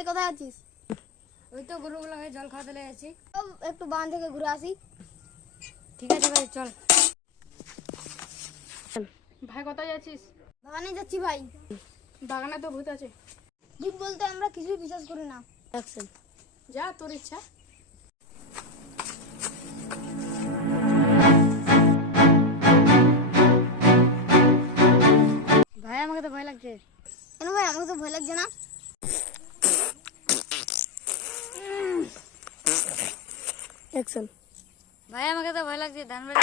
ভাই কোথায় আছিস? ওই তো গরুগুলোকে জল খাওয়াতে লেগেছি একটু বাগান থেকে ঘুরে আসি। ঠিক আছে ভাই চল। ভাই কোথায় যাচ্ছিস? বাগানে যাচ্ছি ভাই। বাগানে তো ভূত আছে। ভূত বলতে আমরা কিছুই বিশ্বাস করি না। যা তোর ইচ্ছা। ভাই আমাকে তো ভয় লাগছে। কেন ভাই আমাকে তো ভয় লাগছে না? অ্যাকশন ভাই আমাকে তো ভয় লাগছে ধান বাড়ি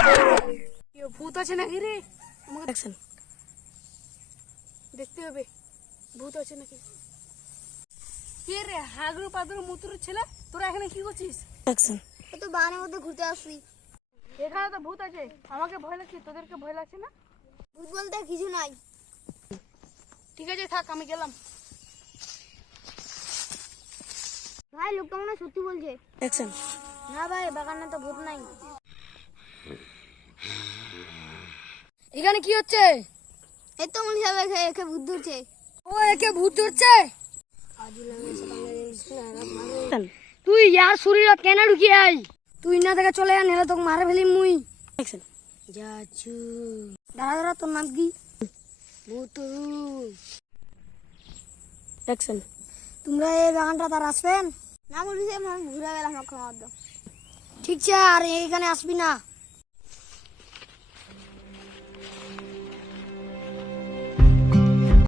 ভূত আছে নাকি রে? আমাকে অ্যাকশন দেখতে হবে। ভূত আছে নাকি? কে রে হাগরু পাদুর মুতুর ছেলে? তোরা এখানে কি করছিস? অ্যাকশন তো বাগানের মধ্যে ঘুরতে আসছি। এখানে তো ভূত আছে। আমাকে ভয় লাগছে তোদেরকে ভয় লাগছে না? ভূত বলতে কিছু নাই। ঠিক আছে থাক আমি গেলাম। ভাই লোকটা মনে হয় সত্যি বলছে। অ্যাকশন না ভাই বাগানে তো ভূত নাই। এখানে কি হচ্ছে? এই তো মনে হবে একে ভূত ধরছে। ও একে ভূত ধরছে? তুই ইয়ার শরীরত কেন আই? তুই না থেকে চলে আন হেলে তোকে মারে ফেলি মুই। যাচ্ছু দাঁড়া দাঁড়া তোর নাম কি? ভূতু তোমরা এই বাগানটা তার আসবেন? না বলিস মানে ঘুরে গেলাম ঠিক আছে আর এখানে আসবি না।